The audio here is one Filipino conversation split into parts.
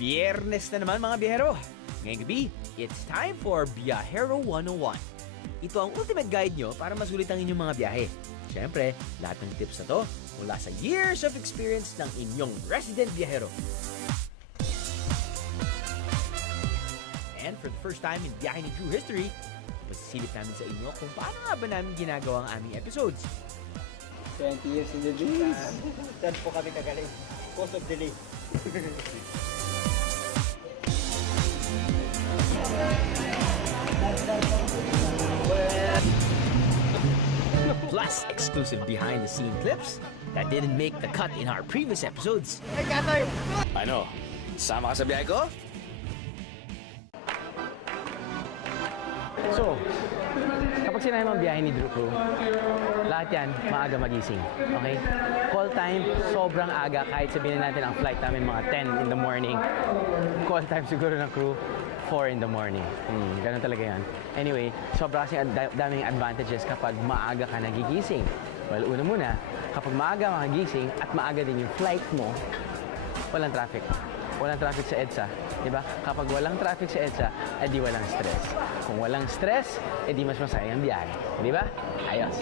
Biyernes na naman mga biyahero. Ngayong gabi, it's time for Biyahero 101. Ito ang ultimate guide nyo para masulit ang inyong mga biyahe. Siyempre, lahat ng tips na to mula sa years of experience ng inyong resident biyahero. And for the first time in Biyahe ni Drew history, pasisilip namin sa inyo kung paano nga ba namin ginagawa ang aming episodes. 20 years in the dreams. Saan po kami kagaling? Cause of delay. Plus, exclusive behind-the-scene clips that didn't make the cut in our previous episodes. Ay, Katoy! Ano? Sama ka sa biyahe ko? So, kapag sinabi mong biyahe ni Drew Crew, lahat yan, maaga magising. Okay? Call time, sobrang aga. Kahit sabihin natin ang flight namin mga 10 in the morning. Call time siguro ng crew, 4 in the morning. Ganun talaga yan. Anyway, sobra kasi daming advantages kapag maaga ka nagigising. Well, una muna, kapag maaga magising at maaga din yung flight mo, walang traffic. Walang traffic sa EDSA. Diba? Kapag walang traffic sa EDSA, edi walang stress. Kung walang stress, edi mas masaya ang biyahe. Diba? Ayos.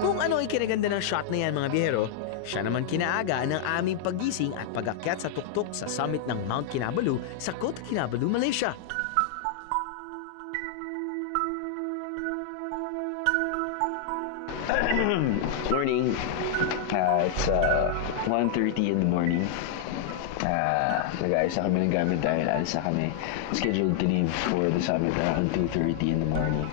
Kung ano ang ikinaganda ng shot na yan mga biyahero, siya naman kinaaga ng aming paggising at pag-akyat sa tuktok sa summit ng Mount Kinabalu sa Kota Kinabalu, Malaysia. Morning. It's 1:30 in the morning. Nag-ayos na kami ng gamit dahil alis na kami. Scheduled to leave for the summit around 2:30 in the morning.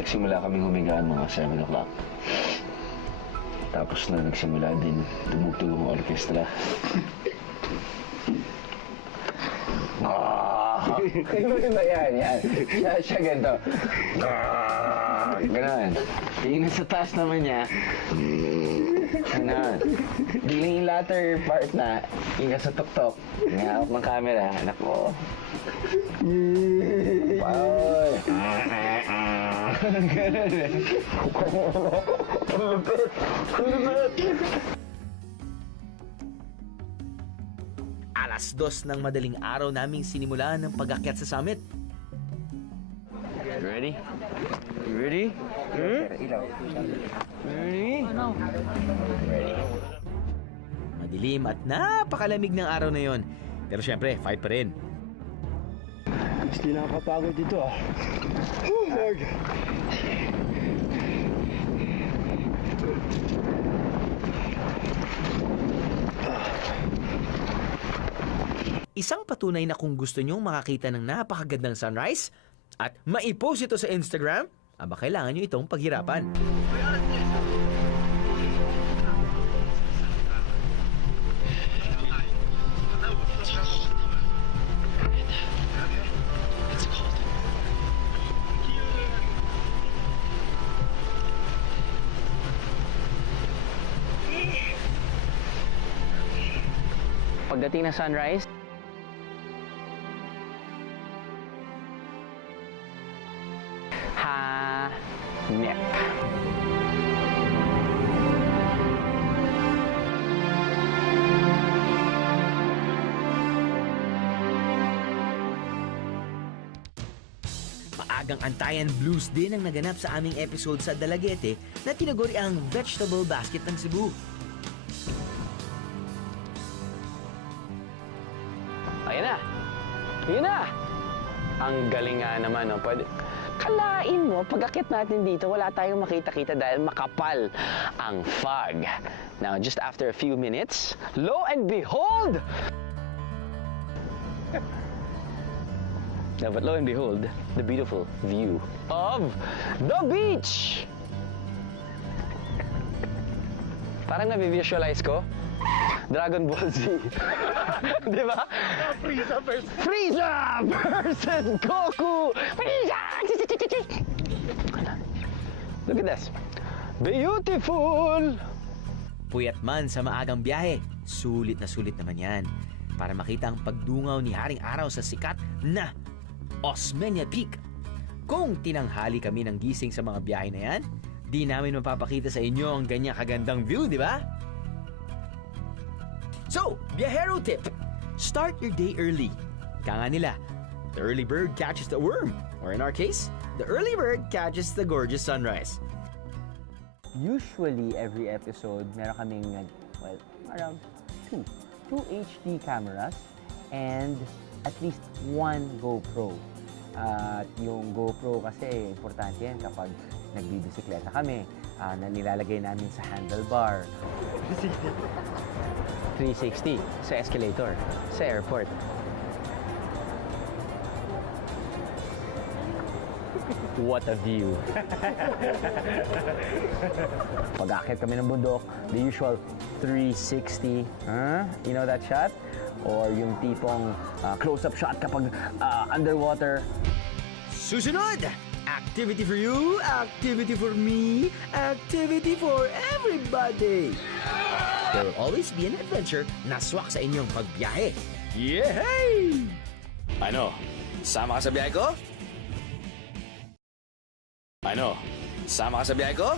Nagsimula kaming humigaan mga 7 o'clock. Tapos na nagsimula din tumugtog ang orkestra. Yan. Siya ganito. Ganon. Yung nasa taas naman niya, ganon. Biglang yung latter part na, yung nasa tuktok, ngahawak ng camera, anak ko. Wow! Ganon eh. Alas 2 ng madaling araw naming sinimulan ng pag-akyat sa summit. Ready? You ready? Ready? Madilim at napakalamig ng araw na yon. Pero syempre, fight pa rin. Hindi nakakapagod dito ah. Oh, Lord! Isang patunay na kung gusto nyong makakita ng napakagandang sunrise at maipost ito sa Instagram, aba kailangan nyo itong paghirapan. Pagdating ng sunrise, hanep. Maagang antayan blues din ang naganap sa aming episode sa Dalagete na tinaguri ang Vegetable Basket ng Cebu. Ayan na! Yun na! Ang galing nga naman, no? Pwede... Kalain mo, pag-akit natin dito, wala tayong makita-kita dahil makapal ang fog. Now, just after a few minutes, lo and behold! But lo and behold, the beautiful view of the beach! Parang na-visualize ko, Dragon Ball Z. Di ba? Frieza versus Goku! Frieza! Look at this. Beautiful! Puyat man sa maagang biyahe, sulit naman yan para makita ang pagdungaw ni Haring Araw sa sikat na Osmeña Peak. Kung tinanghali kami ng gising sa mga biyahe na yan, di namin mapapakita sa inyo ang ganyang kagandang view, di ba? So, biyahero tip. Start your day early. Ika nga nila, the early bird catches the worm. Or in our case, the early bird catches the gorgeous sunrise. Usually, every episode, meron kaming, around two HD cameras and at least one GoPro. At yung GoPro kasi, importante yan kapag nagbibisikleta kami na nilalagay namin sa handlebar. 360 sa escalator, sa airport. What a view! Pag-akit kami ng bundok, the usual 360. You know that shot? Or yung tipong close-up shot kapag underwater. Susunod! Activity for you, activity for me, activity for everybody! There will always be an adventure na swak sa inyong pagbiyahe. Yehey! Ano? Sama ka sa biyahe ko? Ano? Sama ka sa biyahe ko?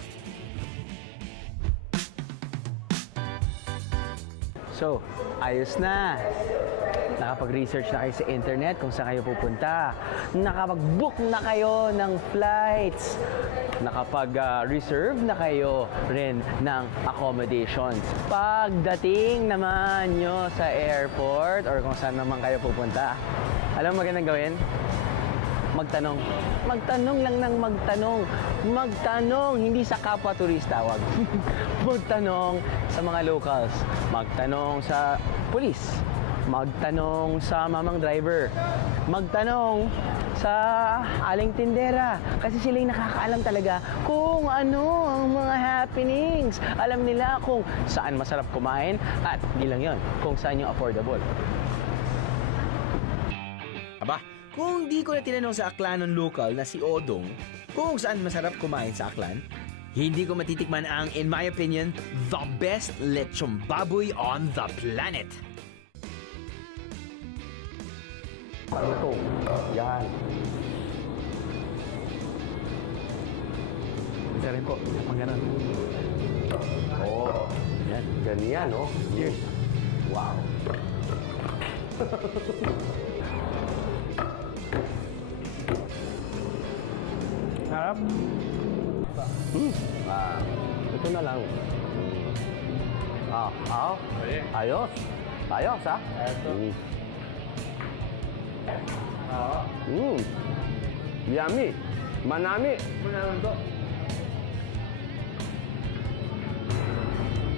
So, ayos na. Nakapag-research na kayo sa internet kung saan kayo pupunta. Nakapag-book na kayo ng flights. Nakapag-reserve na kayo rin ng accommodations. Pagdating naman nyo sa airport or kung saan naman kayo pupunta, alam mo magandang gawin? Magtanong. Magtanong lang ng magtanong. Magtanong, hindi sa kapwa turista, wag. Magtanong sa mga locals. Magtanong sa pulis. Magtanong sa mamang driver. Magtanong sa aling tindera. Kasi sila yung nakakaalam talaga kung ano ang mga happenings. Alam nila kung saan masarap kumain at hindi lang yun, kung saan yung affordable. Aba, kung di ko na tinanong sa Aklanon local na si Odong kung saan masarap kumain sa Aklan, hindi ko matitikman ang, in my opinion, the best lechong baboy on the planet. Ito. Yan. Isa rin po. Pang ganun. Oh, Yan. ganyan, oh. Cheers. Wow. Harap. Ito na lang. Ayos. Ayos, ha? Yummy. Manami.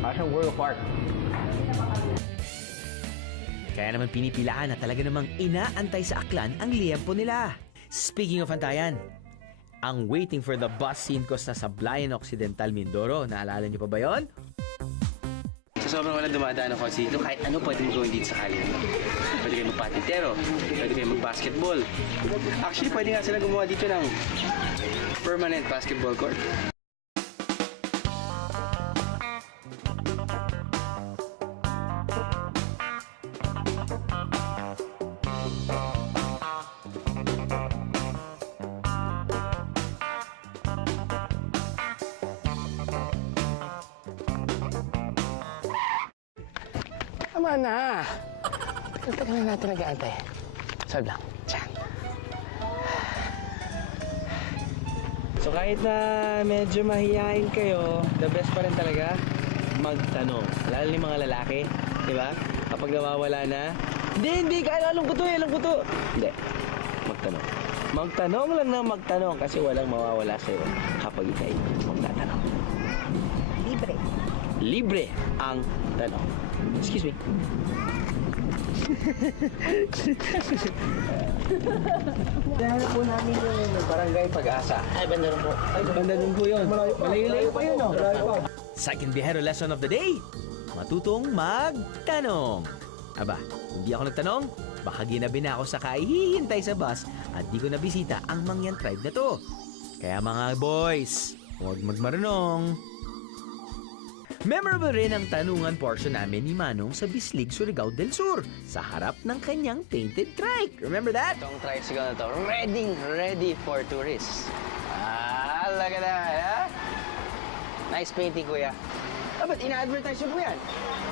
Parang World Park. Kaya naman pinipilaan na talaga namang inaantay sa Aklan ang liyempo nila. Speaking of antayan, ang waiting for the bus scene ko sa Sablayan Occidental Mindoro. Naalala niyo pa ba yon? Sa sobrang walang dumadaan ng kotse dito, kahit ano pwedeng gawin dito sa kalye. Pwede kayo magpatintero, pwede kayo mag-basketball. Actually, pwede nga sila gumawa dito ng permanent basketball court. Tama na. Tagal na natin nag-aantay. Solve lang. Tiyan. So kahit na medyo mahihain kayo, the best pa rin talaga magtanong. Lalo ni mga lalaki, di ba? Kapag nawawala na, hindi, alam ko to. Hindi, magtanong. Magtanong lang na magtanong kasi walang mawawala sa'yo kapag ikay magtatanong. Libre ang tanong. Excuse me. Dahil po namin yung Barangay Pag-asa. Ay, banda rin po. Banda rin po yun. Malayo-layo pa yun, no? Second biyahero lesson of the day, matutong magtanong. Aba, kung di ako nagtanong, baka ginabi na ako sa kahihintay sa bus at di ko nabisita ang Mangyan tribe na to. Kaya mga boys, huwag magmarunong. Memorable rin ang tanungan portion namin ni Manong sa Bislig, Surigao del Sur sa harap ng kanyang painted trike. Remember that? Itong tricycle na to, ready for tourists. Look at that, ha? Nice painting, kuya. Ba't ina-advertise nyo po yan?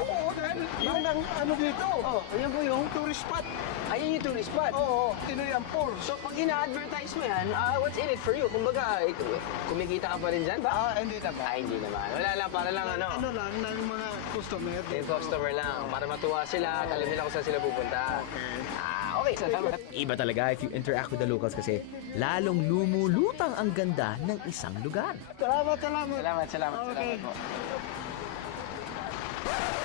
Oo, dahil yun ang ano dito. Oh, yan po yung... Tourist spot. Ayun yung tourist spot. Oo, Tinoy Falls. So, pag ina-advertise mo yan, what's in it for you? Kumbaga, kumikita ka pa rin dyan ba? Hindi naman. Hindi naman. Wala lang, para lang ano. Ano lang, ng mga customer. Yung customer lang, para matuwa sila, alam nila kung saan sila pupunta. Okay, salamat. Iba talaga if you interact with the locals kasi lalong lumulutang ang ganda ng isang lugar. Salamat. Salamat Okay. po.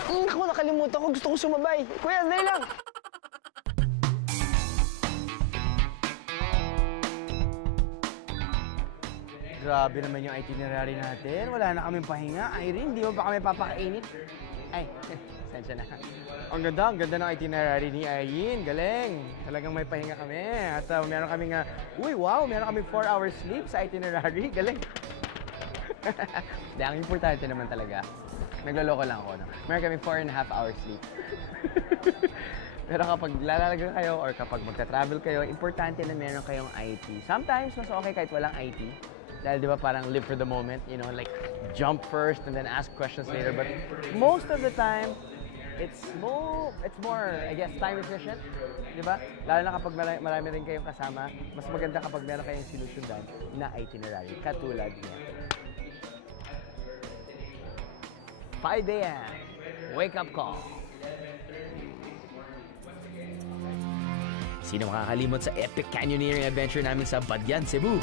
Ako, nakalimutan ko. Gusto ko sumabay. Kuya, dali lang. Grabe naman yung itinerary natin. Wala na kaming pahinga. Irene, di ba ba kami papakainit? Ay, sensya na. Ang ganda ng itinerary ni Irene. Galing. Talagang may pahinga kami. At meron kaming, meron kaming 4 hours sleep sa itinerary. Galing. Di, ang importante naman talaga. Nagloloko lang ako. No? Meron kaming 4.5 hours sleep. Pero kapag lalalagan kayo or kapag magta-travel kayo, importante na meron kayong IT. Sometimes, mas okay kahit walang IT. Dahil di ba parang live for the moment, you know, like jump first and then ask questions later. But most of the time, it's more, I guess, time efficient. Di ba? Lalo na kapag marami rin kayong kasama, mas maganda kapag meron kayong sinusundan na itinerary. Katulad niya. 5 a.m. Wake up call. Sino makakalimot sa epic canyoneering adventure namin sa Badyan, Cebu?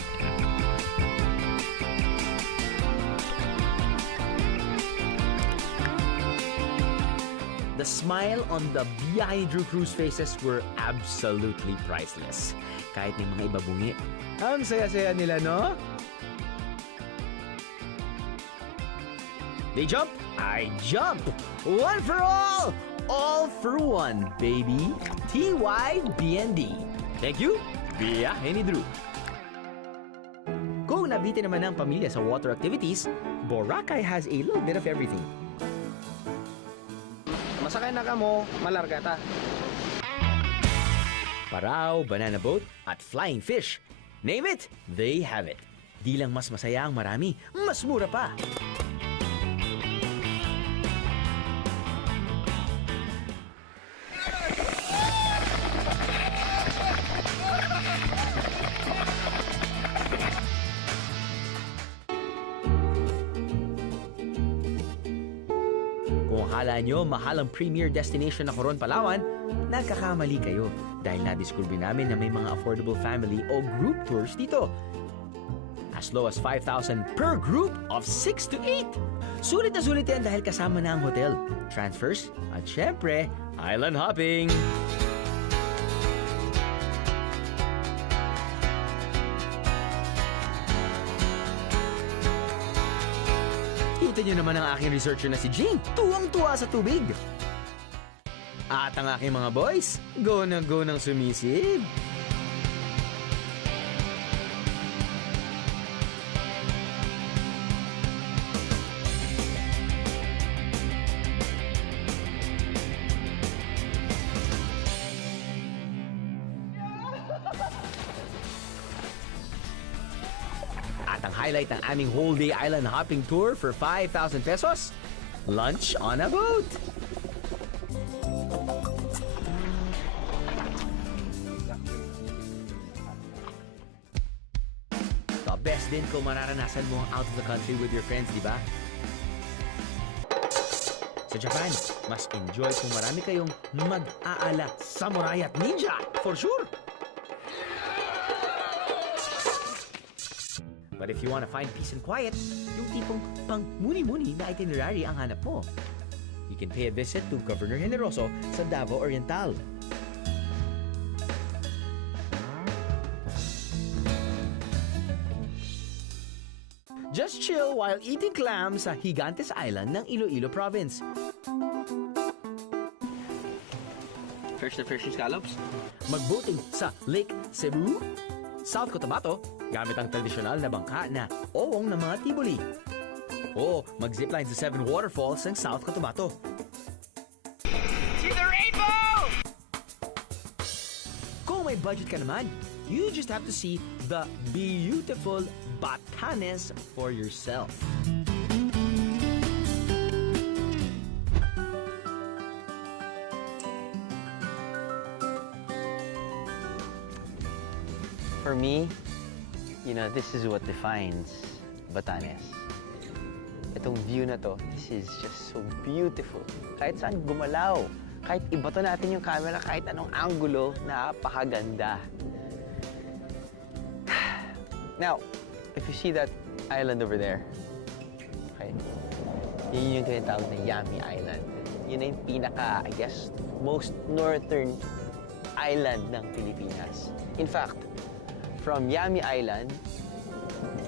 The smile on the Biyahe Drew Cruise faces were absolutely priceless. Kahit may mga iba bungi. Ang saya-saya nila, no? They jump, I jump! One for all for one, baby! TYBND. Thank you, Biyahe ni Drew. Kung nabitin naman ng pamilya sa water activities, Boracay has a little bit of everything. Masakay na ka mo, malarga ta. Parao, banana boat, at flying fish. Name it, they have it. Di lang mas masaya ang marami, mas mura pa. Kung akala nyo mahal ang premier destination na Coron, Palawan, nagkakamali kayo dahil nadiscover namin na may mga affordable family o group tours dito. As low as 5,000 per group of 6 to 8. Sulit na sulit yan dahil kasama na ang hotel, transfers, at syempre, island hopping. Kita nyo naman ang aking researcher na si Jing, tuwang-tuwa sa tubig. At ang aking mga boys, go na go ng sumisid. At ang highlight ng aming whole day island hopping tour for 5,000 pesos, lunch on a boat. The best din kung mararanasan mo ang out of the country with your friends, di ba? Sa Japan, mas enjoy kung marami kayong mag-aala samurai at ninja, for sure! But if you want to find peace and quiet, yung tipong pang muni-muni na itinerary ang hanap mo, you can pay a visit to Governor Generoso sa Davao Oriental. Just chill while eating clams sa Gigantes Island ng Iloilo Province. First na fish scallops. Mag-boating sa Lake Cebu, South Cotabato, gamit ang tradisyonal na bangka na owong ng mga Tiboli. O mag-zipline sa 7 waterfalls ng South Cotabato. Kung may budget ka naman, you just have to see the beautiful Batanes for yourself. For me, this is what defines Batanes. Itong view na to, this is just so beautiful. Kahit saan gumalaw, kahit ibato natin yung camera, kahit anong angulo, napakaganda. Now, if you see that island over there, okay, yun yung tinatawag na Yami Island. Yun na yung pinaka, I guess, most northern island ng Pilipinas. In fact, from Yami Island,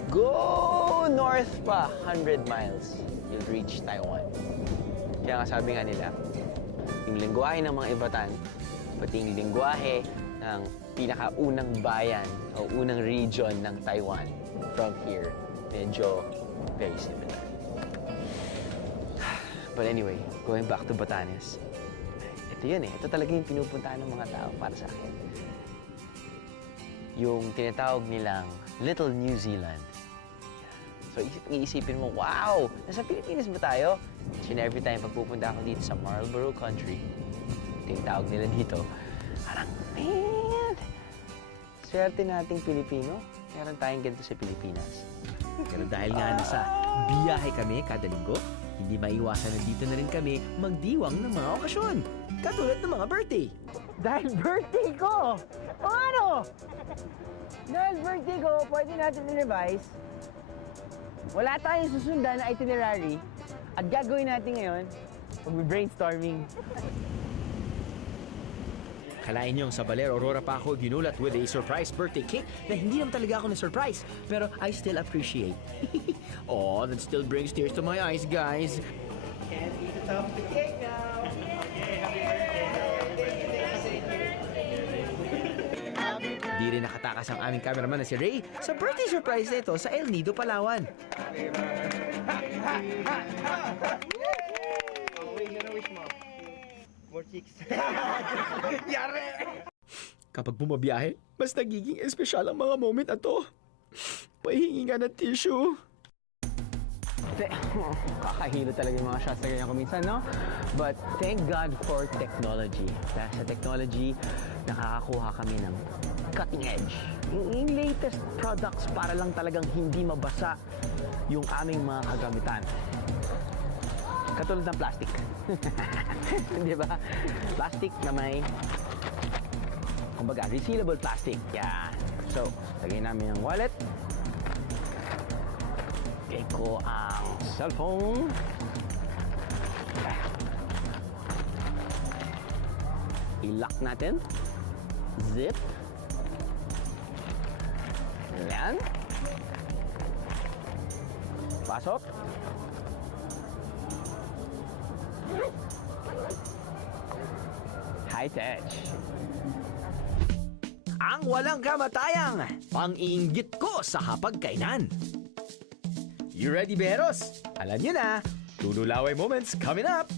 go north pa 100 miles, you'll reach Taiwan. Kaya nga sabi nga nila, yung lingwahe ng mga Ivatan, pati yung lingwahe ng pinakaunang bayan o unang region ng Taiwan from here, medyo very similar. But anyway, going back to Batanes, ito yun ito talaga yung pinupuntahan ng mga tao para sa akin. Yung tinatawag nilang Little New Zealand. So iisipin mo, wow! Nasa Pilipinas ba tayo? So every time pagpupunta ako dito sa Marlborough Country, tinatawag nila dito, parang, man! Swerte nating Pilipino, meron tayong ganito sa Pilipinas. Pero dahil nga nasa biyahe kami kada linggo, hindi maiwasan na dito na rin kami magdiwang ng mga okasyon. Katulad ng mga birthday. Dahil birthday ko! O ano? Dahil birthday ko, pwede natin i-revise. Wala tayong susundan na itinerary. At gagawin natin ngayon, mag-brainstorming. Kalain niyong sa Baler Aurora pa ako ginulat with a surprise birthday cake na hindi naman talaga ako na-surprise. Pero I still appreciate. Oh, that still brings tears to my eyes, guys. Can't eat the top of the cake now. Di rin nakatakas ang aming cameraman na si Ray sa birthday surprise na ito sa El Nido, Palawan. Wish mo. More chicks. Kapag bumabiyahe, mas nagiging espesyal ang mga moment na to. Pahingi nga ng tissue. Kakahilo talaga yung mga shots na ganyan ko minsan, no? But thank God for technology. Dahil sa technology, nakakakuha kami ng cutting edge. Yung latest products para lang talagang hindi mabasa yung aming mga kagamitan. Katulad ng plastic. Di ba? Plastic na may, kumbaga, resealable plastic. Yan. So, lagay namin ang wallet. Take ko ang cellphone. I-lock natin. Zip. Yan. Pasok. High-tech. Ang walang kamatayang pang-iinggit ko sa hapagkainan. You ready, Beros? Alam niyo na, tululaway moments coming up.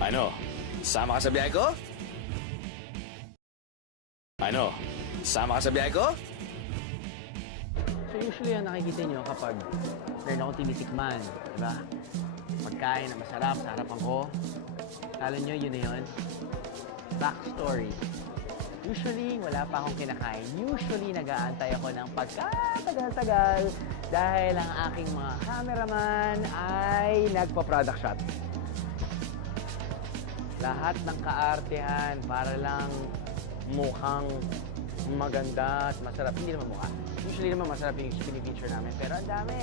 Ano? Sama ka sa biyahe ko? Ano? Sama ka sa biyahe ko? So usually ang nakikita nyo kapag meron akong tinitikman, di ba? Pagkain na masarap sa harapan ko. Kala nyo yun na yun? Backstory. Usually, wala pa akong kinakain. Usually, nag-aantay ako ng pagkatagal-tagal dahil ang aking mga cameraman ay nagpa-product shot. Lahat ng kaartehan para lang mukhang maganda at masarap. Hindi naman mukha. Usually naman masarap yung pinipicture namin. Pero ang dami.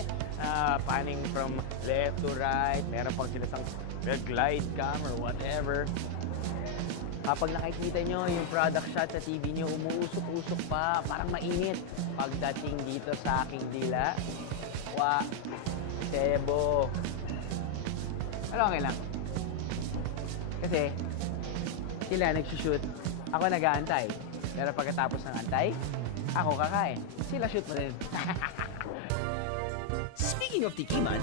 Panning from left to right. Meron pang sila sang glide cam or whatever. Kapag nakikita nyo yung product shot sa TV nyo, umuusok-usok pa, parang mainit. Pagdating dito sa aking dila, sebo. Pero okay lang. Kasi, sila nagsushoot, ako nag-aantay. Pero pagkatapos ng antay, ako kakain. Sila shoot mo rin. Speaking of tikiman,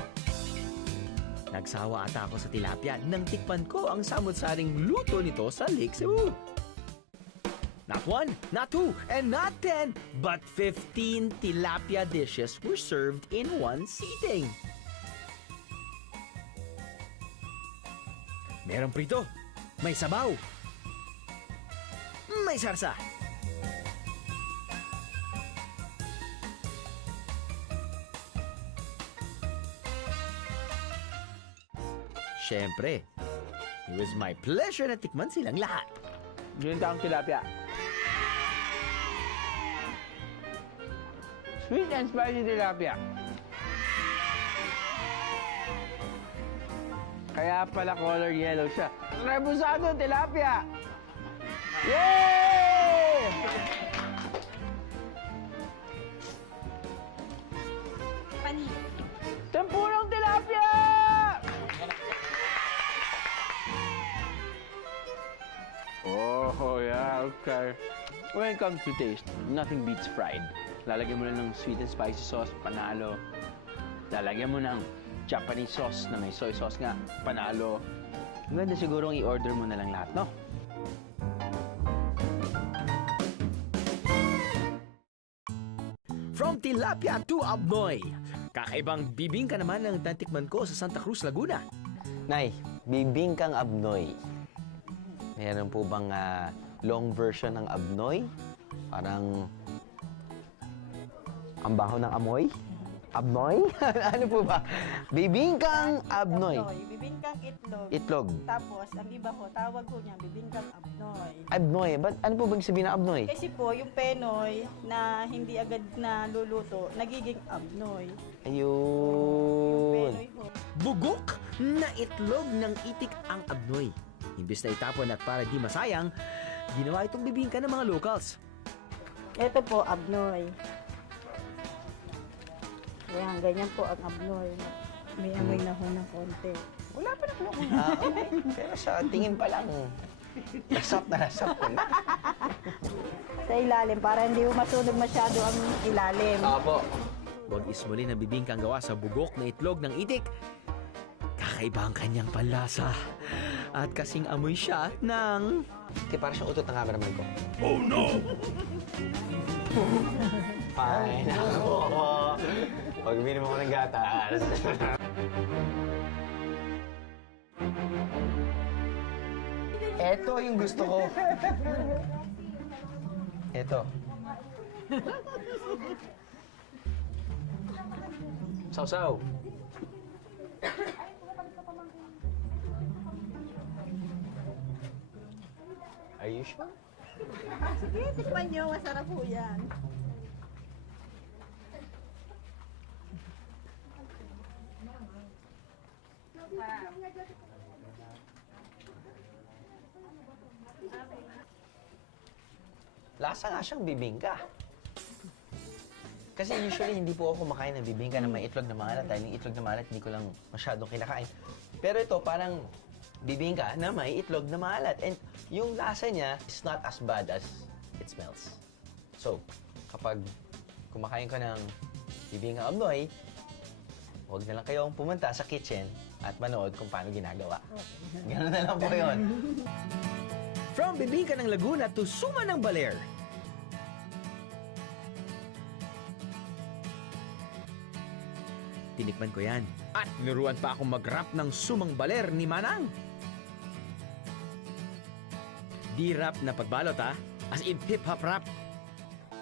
Nagsawa ata ako sa tilapia nang tikpan ko ang samot-saring luto nito sa Lake Cebu. Not 1, not 2, and not 10, but 15 tilapia dishes were served in one sitting. Merong prito, may sabaw, may sarsa. Siyempre, it was my pleasure na tikman silang lahat. Ginita ang tilapia. Sweet and spicy tilapia. Kaya pala color yellow siya. Rebusado tilapia! Yay! Tempurang tilapia! Oh, yeah, okay. When it comes to taste, nothing beats fried. Lalagyan mo lang ng sweet and spicy sauce, panalo. Lalagyan mo ng Japanese sauce na may soy sauce nga, panalo. Ganda siguro i-order mo na lang lahat, no? From tilapia to abnoy. Kakaibang bibingka naman ang natikman ko sa Santa Cruz, Laguna. Nay, bibingkang abnoy. Meron po bang long version ng abnoy? Parang ang baho ng amoy? Abnoy? Ano po ba? Bibingkang abnoy. Bibingkang itlog. Itlog. Tapos, ang iba ho, tawag ko niya, bibingkang abnoy. Abnoy. Ano po bang sabihin ng abnoy? Kasi po, yung penoy na hindi agad na luluto, nagiging abnoy. Ayun. Penoy ho. Bugok na itlog ng itik ang abnoy. Imbis na itapon at para di masayang, ginawa itong bibingka ng mga locals. Ito po, abnoy. Ayan, ganyan po ang abnoy. May amoy na ho ng konti. Wala pa na po. Okay. Pero sa tingin pa lang, nasap ko na. Sa ilalim, para hindi ho masunog masyado ang ilalim. Opo. Huwag ismuli ng bibingkang gawa sa bugok na itlog ng itik. Kakaiba ang kanyang panlasa. At kasing amoy siya ng... Kaya parang siyang utot ng cameraman ko. Oh no! Fine ako. Pag minum ako ng gatas. Eto yung gusto ko. Eto. Sausaw. Are you sure? Sige, tikman nyo. Masarap po yan. Lasa nga siyang bibingka. Kasi usually hindi po ako kumakain ng bibingka na may itlog na maalat dahil yung itlog na maalat hindi ko lang masyadong kinakain. Pero ito parang bibingka na may itlog na maalat. And yung lasa niya is not as bad as it smells. So, kapag kumakain ka ng bibingka abnoy, huwag na lang kayong pumunta sa kitchen at manood kung paano ginagawa. Ganun na lang po yun. From bibingka ng Laguna to Suma ng Baler. Tinikman ko yan. At niruan pa akong mag-rap ng Sumang Baler ni Manang. Di rap na pagbalot ha, as in hip-hop rap.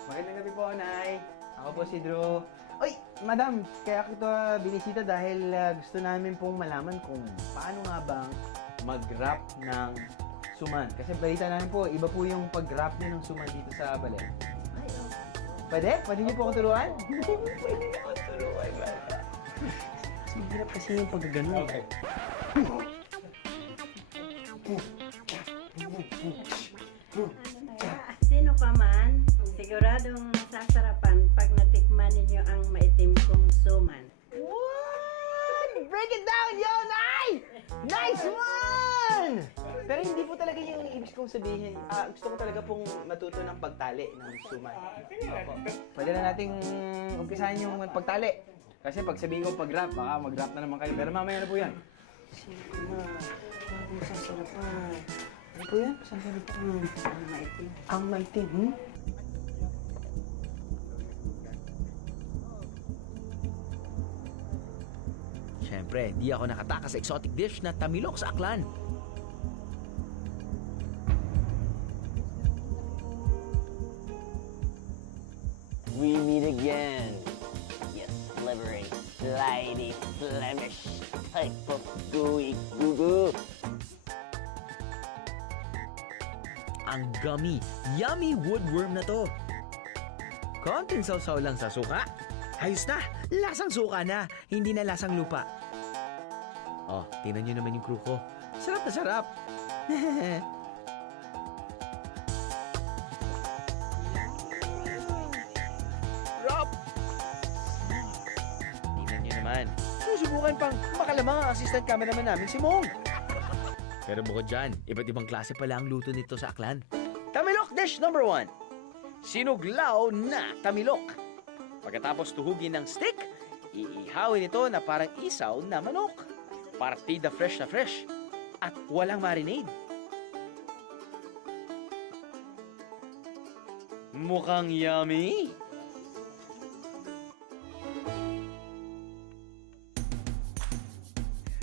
Magandang gabi po, Nay. Ako po si Drew. Oy, madam, kaya kita binisita dahil gusto namin pong malaman kung paano nga bang mag-rap ng suman. Kasi balita namin po, iba po yung pag-rap niyo ng suman dito sa Baler. Pwede? Pwede niyo po ako turuan? Pwede niyo ako turuan, bata. Kasi hirap kasi yung pag-gano'n. Okay. Sino pa man, siguradong masasarapan pag natikman ninyo ang maitim kong suman. What? Break it down, yo, Nay! Nice one! Pero hindi po talaga yung ibig kong sabihin. Gusto ko talaga pong matuto ng pagtali ng suman. Opo. Pwede na nating umpisahan yung pagtali. Kasi pag sabihin ko pag-rap, baka mag-rap na naman kayo. Pero mamaya na po yan. Sige na. Ang sasarapan. Ano po yan? Sasarapan. Ang maitim. Ang maitim, hmm? Siyempre, di ako nakatakas sa exotic dish na tamilok sa Aklan. We meet again. You slippery, slidey, Flemish type of gooey goo-goo. Ang gummy, yummy woodworm na to. Konting sausaw lang sa suka. Ayos na, lasang suka na, hindi na lasang lupa. Oh, tingnan nyo naman yung crew ko. Sarap na sarap. Rob! Tingnan nyo naman. Susubukan pang makalamang ang assistant cameraman namin si Mong. Pero bukod dyan, iba't ibang klase pala ang luto nito sa Aklan. Tamilok dish number 1. Sinuglaw na tamilok. Pagkatapos tuhugin ng stick, iihawin ito na parang isaw na manok. Partida fresh na fresh at walang marinade. Mukhang yummy!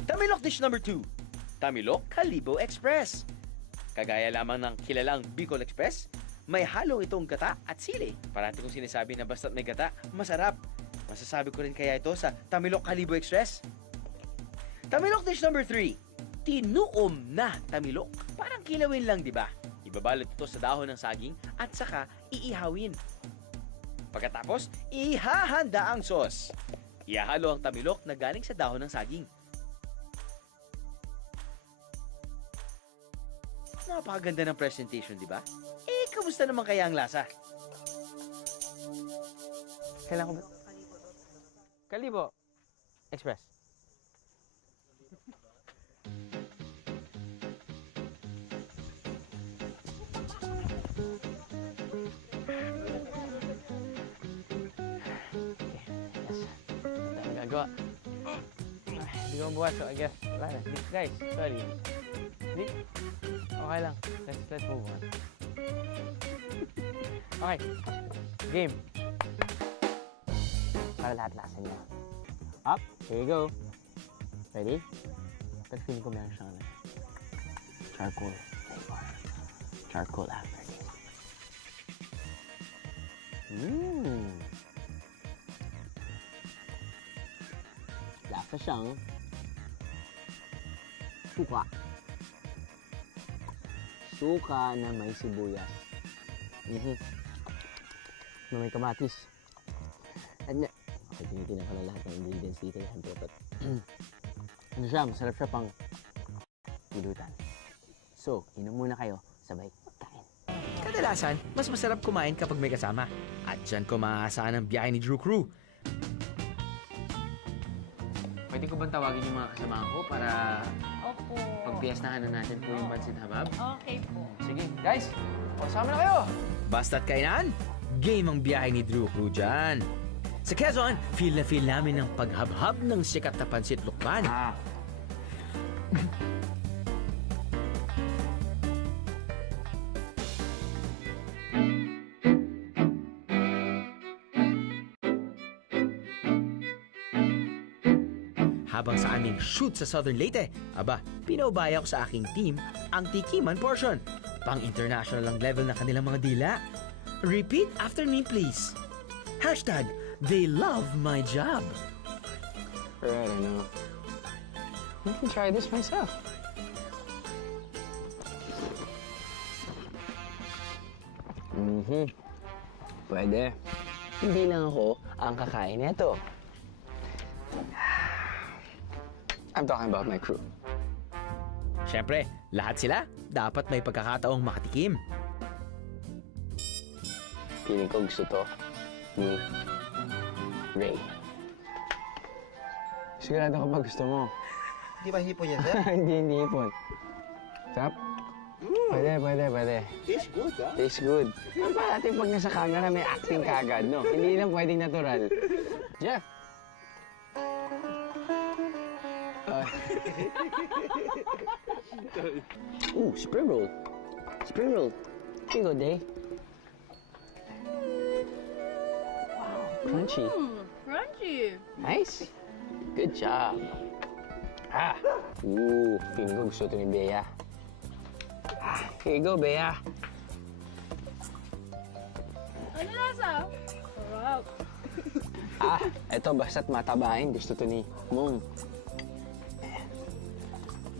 Tamilok dish number 2. Tamilok Kalibo Express. Kagaya lamang ng kilalang Bicol Express, may halong itong gata at sili. Parati kong sinasabi na basta't may gata, masarap. Masasabi ko rin kaya ito sa Tamilok Kalibo Express. Tamilok dish number 3. Tinuom na tamilok. Parang kilawin lang, di ba? Ibabalot ito sa dahon ng saging at saka iihawin. Pagkatapos, ihahanda ang sauce. Ihahalo ang tamilok na galing sa dahon ng saging. Napakaganda ng presentation, di ba? Eh, kamusta naman kaya ang lasa? Kailan ko ba? Kalibo Express. Ang gagawa. Hindi ko mabuhat, so I guess wala na. Guys, sorry. Hindi. Okay lang. Let's move on. Okay. Game. Para lahat lasa niya. Up. Here you go. Ready? Pero feeling ko meron siyang charcoal flavor. Charcoal aftertaste. Lasa siyang suka. Suka na may sibuyas. Na may kamatis. At okay, tinitin ko na lahat ng ingredients dito. But, ano siya, masarap siya pang nilutan. So, inom muna kayo, sabay kain. Kadalasan, mas masarap kumain kapag may kasama. At dyan ko maaasahan ang biyahe ni Drew Crew. Pwede ko bang tawagin yung mga kasamahan ko para Opo. pagpiyastahan na natin po yung Pansit Habab? Okay po. Sige, guys, kasama na kayo! Basta't kainan, game ang biyahe ni Drew Crew dyan. Sa Quezon, feel na feel namin ang paghabhab ng sikat na pansit lukban. Habang sa aming shoot sa Southern Leyte, pinaubaya ko sa aking team ang tikiman portion. Pang-international ang level na kanilang mga dila. Repeat after me, please. Hashtag, they love my job. I don't know. I can try this myself. Pwede. Hindi lang ako ang kakain nito. I'm talking about my crew. Siyempre, lahat sila dapat may pagkakataong makatikim. Feeling ko gusto to ni Ray. Sigurado ka ba gusto mo? Di ba hipon yan, sir? hindi hipon. Sarap? Pwede. Tastes good, ha? Tastes good. Ang parati pag nasa camera may acting kagad, no? Hindi lang pwedeng natural. Jeff! Ooh, spring roll. Spring roll. Here you go, Day. Wow, crunchy. Crunchy. Nice. Good job. Ah. Ooh, feeling ko gusto ito ni Bea. Ah, here you go, Bea. Ano lasa? Sarap. Ah, ito basta't matabain. Gusto ito ni Mong.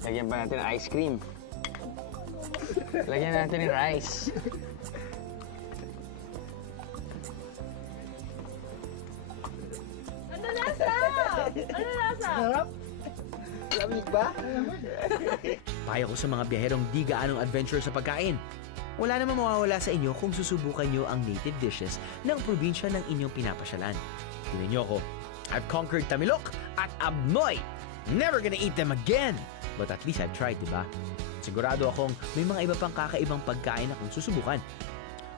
Lagyan pa natin ng ice cream. Lagyan natin ng rice. Ano lasa? Ano lasa? Sarap. Lamig ba? Payo ko sa mga biyaherong di gaanong adventure sa pagkain. Wala namang mawawala sa inyo kung susubukan nyo ang native dishes ng probinsya ng inyong pinapasyalan. Tingnan nyo ako, I've conquered Tamilok at Abnoy. Never gonna eat them again. But at least I've tried, diba? Sigurado akong may mga iba pang kakaibang pagkain na kung susubukan.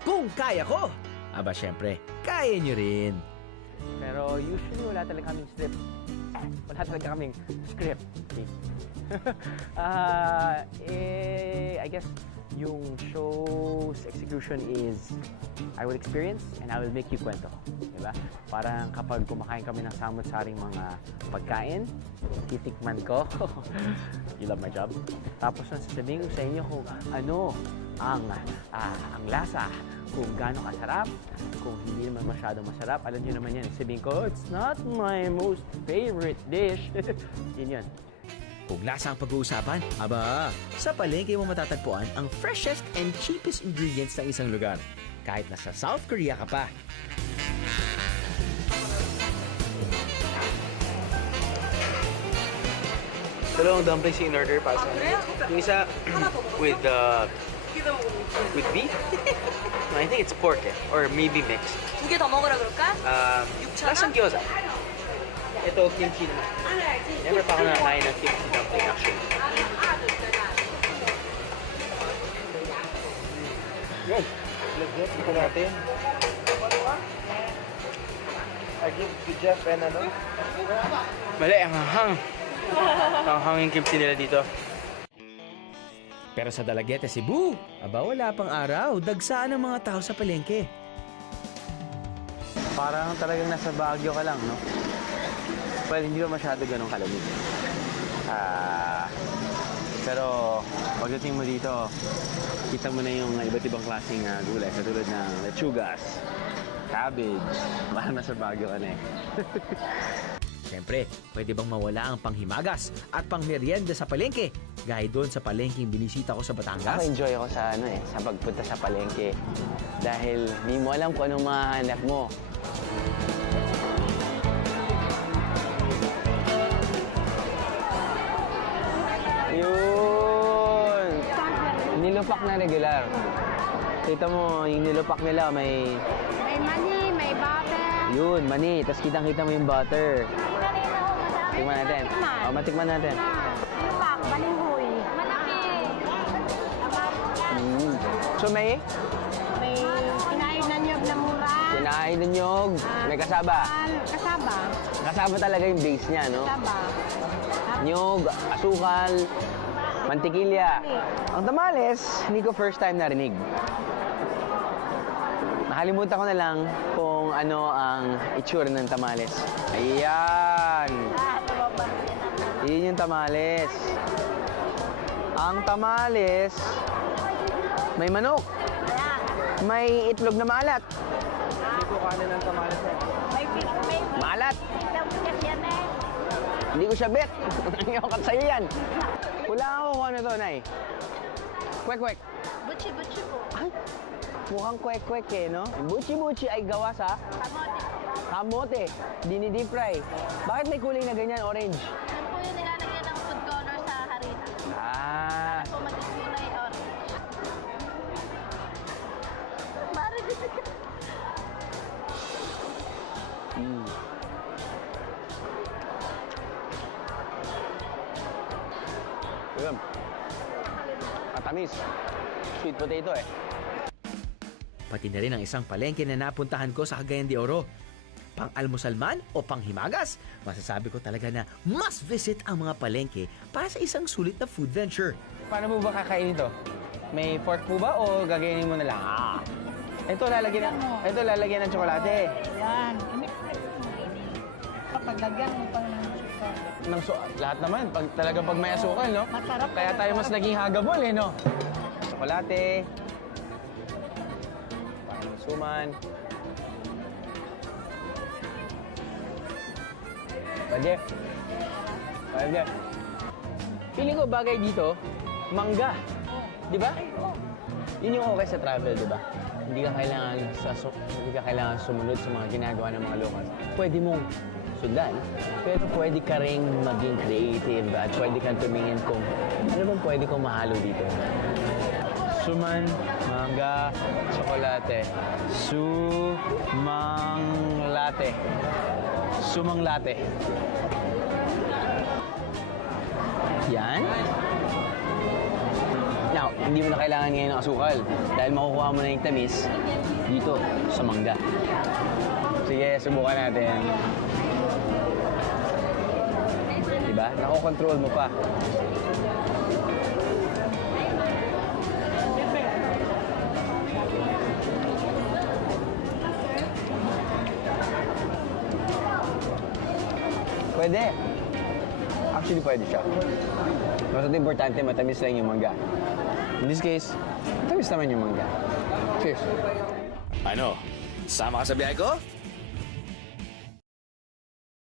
Kung kaya ko! Aba syempre, kaya nyo rin. Pero usually wala talaga kaming script. Wala talaga kaming script. Okay. I guess yung show's execution is I will experience and I will make you kwento. Diba? Parang kapag kumakain kami ng samot-saring mga pagkain, titikman ko. You love my job. Tapos sasabihin ko sa inyo kung ano ang lasa, kung gaano kasarap, kung hindi naman masyadong masarap. Alam niyo naman yan. Sabihin ko, it's not my most favorite dish. Yun yun. Kung lasa ang pag-uusapan, aba, sa palengke mo matatagpuan ang freshest and cheapest ingredients ng isang lugar. Kahit nasa South Korea ka pa. Dalawang dumplings in order para sa yung isa with beef. I think it's pork or maybe mixed. 2개 더 먹으라 그럴까? Lasang gyoza. Ito kimchi naman. Never pa ako nakakain ng kimchi dumpling actually. Yan. Legit ito natin. I give to Jeff and ano? Mali, ang hang. Ang hanging kimchi nila dito. Pero sa Dalaguete, Cebu, aba wala pang araw, dagsaan ang mga tao sa palengke. Parang talagang nasa Baguio ka lang, no? Well, hindi ba masyado ganun kalamig? Pero pagdating mo dito, kita mo na yung iba't ibang klaseng gulay, katulad ng lechugas, cabbage. Parang nasa Baguio ka na eh. Siyempre, pwede bang mawala ang panghimagas at pangmerienda sa palengke? Gaya doon sa palengking binisita ko sa Batangas. Ako enjoy ako sa sa pagpunta sa palengke. Dahil di mo alam kung anong mahanap mo. Yun! Nilupak na regular. Kita mo, yung nilupak nila may... May mani, may butter. Yun, mani. Tapos kitang-kita mo yung butter. Tikman natin. O, matikman natin. Lupak, balinghoy. Malaki. So may May kinain na niyog na mura. kinain ng nyog, may kasaba. Kasaba. Kasaba talaga yung base niya, no? Kasaba. Nyog, asukal, mantikilya. Ang tamales, hindi ko first time narinig. Nakalimutan ko na lang kung ano ang itsura ng tamales. Ayan! Yun yung tamales. Ang tamales, may manok. May itlog na maalat. Hindi ko kanin ng tamales eh. May Maalat! dapat yan eh. Hindi ko siya bet. Nangyokap sa'yo yan. Wala ako kung ano to, Nay. Kwek-kwek. Butchi-butchi po. Ay, mukhang kwek-kwek eh, no? Buchi-buchi ay gawa sa kamote. Dini-deep fry. Bakit may kulay na ganyan, orange? Yan po yung nilalagyan ng food color sa harina. Ah, So magkikulay orange. yun. Matamis. Sweet potato eh. Pati na rin ang isang palengke na napuntahan ko sa Cagayan de Oro. pang-almusal man o panghimagas, masasabi ko talaga na must visit ang mga palengke para sa isang sulit na food venture. Paano mo ba kakainin ito? May fork po ba o gagainin mo na lang? Ito lalagyan ng tsokolate. Yan. Kapag lagyan mo pa ng suka. Lahat naman, pag may asukal, no? Masarap. Kaya tayo mas naging hagabol, eh, no? Tsokolate. Parang suman. Pwede. Feeling ko bagay dito, mangga. Di ba? Yun yung okay sa travel, di ba? Hindi ka kailangan sumunod sa mga ginagawa ng mga locals. Pwede mong sundan, pero pwede ka ring maging creative at pwede kang tumingin kung ano bang pwede kong mahalo dito. Suman, mangga, tsokolate. Sumanglate. Sumanglate. Yan. Now, hindi mo na kailangan ngayon ng asukal dahil makukuha mo na yung tamis dito sa mangga. Sige, subukan natin. Diba? Nakokontrol mo pa. Pwede. Actually, pwede siya. Basta importante, matamis lang yung mangga. In this case, matamis naman yung mangga. Cheers. Ano? Sama ka sa biyahe ko?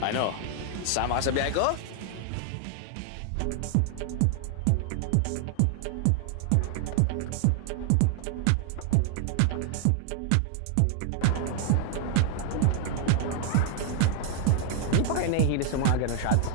Ano? Sama ka sa biyahe ko? Hindi pa kayo nahihilo sa mga ganong shots?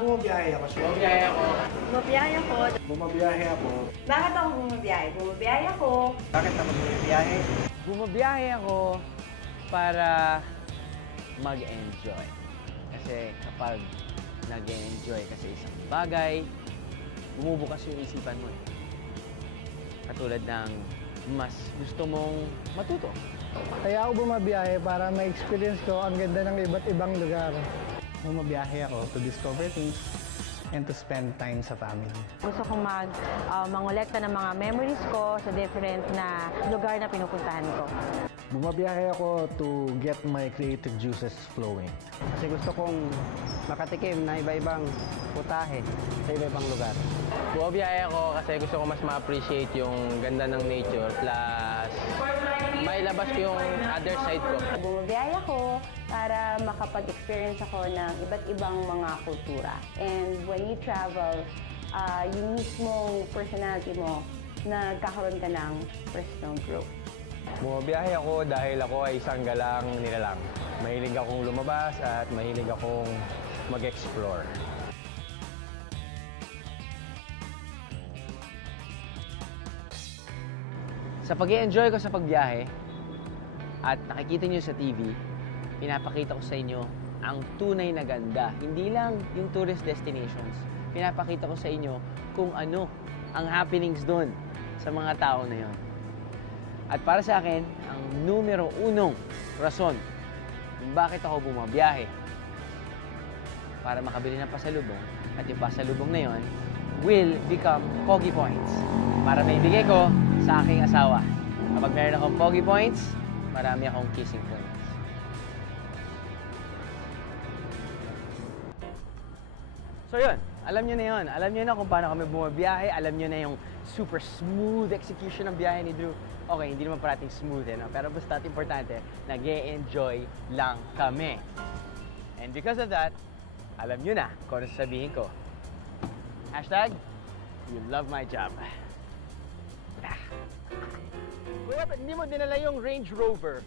Bumabiyahe ako siya. Bumabiyahe ako. Bumabiyahe ako. Bakit ako bumabiyahe? Bumabiyahe ako. Bakit ako bumabiyahe? Bumabiyahe ako para mag-enjoy. Kasi kapag nag-enjoy ka sa isang bagay, bumubukas yung isipan mo. Katulad ng mas gusto mong matuto. Kaya ako bumabiyahe para ma-experience ko ang ganda ng iba't ibang lugar. Bumabiyahe ako to discover things and to spend time sa family. Gusto kong mangolekta ng mga memories ko sa different na lugar na pinupuntahan ko. Bumabiyahe ako to get my creative juices flowing. Kasi gusto kong makatikim na iba-ibang putahe sa iba-ibang lugar. Bumabiyahe ako kasi gusto ko mas ma-appreciate yung ganda ng nature plus mailabas ko yung other side ko. Bumabiyahe ako para makapag-experience ako ng iba't ibang mga kultura. And when you travel, yung mismong personality mo, nagkakaroon ka ng personal growth. Bumabiyahe ako dahil ako ay isang galang nilalang. Mahilig akong lumabas at mahilig akong mag-explore. Sa pag-i-enjoy ko sa pagbiyahe at nakikita nyo sa TV, pinapakita ko sa inyo ang tunay na ganda. Hindi lang yung tourist destinations. Pinapakita ko sa inyo kung ano ang happenings doon sa mga tao na yon. At para sa akin, ang numero unong rason kung bakit ako bumabiyahe para makabili ng pasalubong at yung pasalubong na yon will become Pogi Points para maibigay ko sa aking asawa. Kapag meron akong Pogi Points, marami akong kissing points. So yun, alam nyo na yun. Alam nyo na kung paano kami bumabiyahe. Alam nyo na yung super smooth execution ng biyahe ni Drew. Okay, hindi naman parating smooth, no? Pero basta't importante, nag-e-enjoy lang kami. And because of that, alam nyo na kung ano sasabihin ko. Hashtag, you love my job. Kuya, ba't hindi mo dinala yung Range Rover?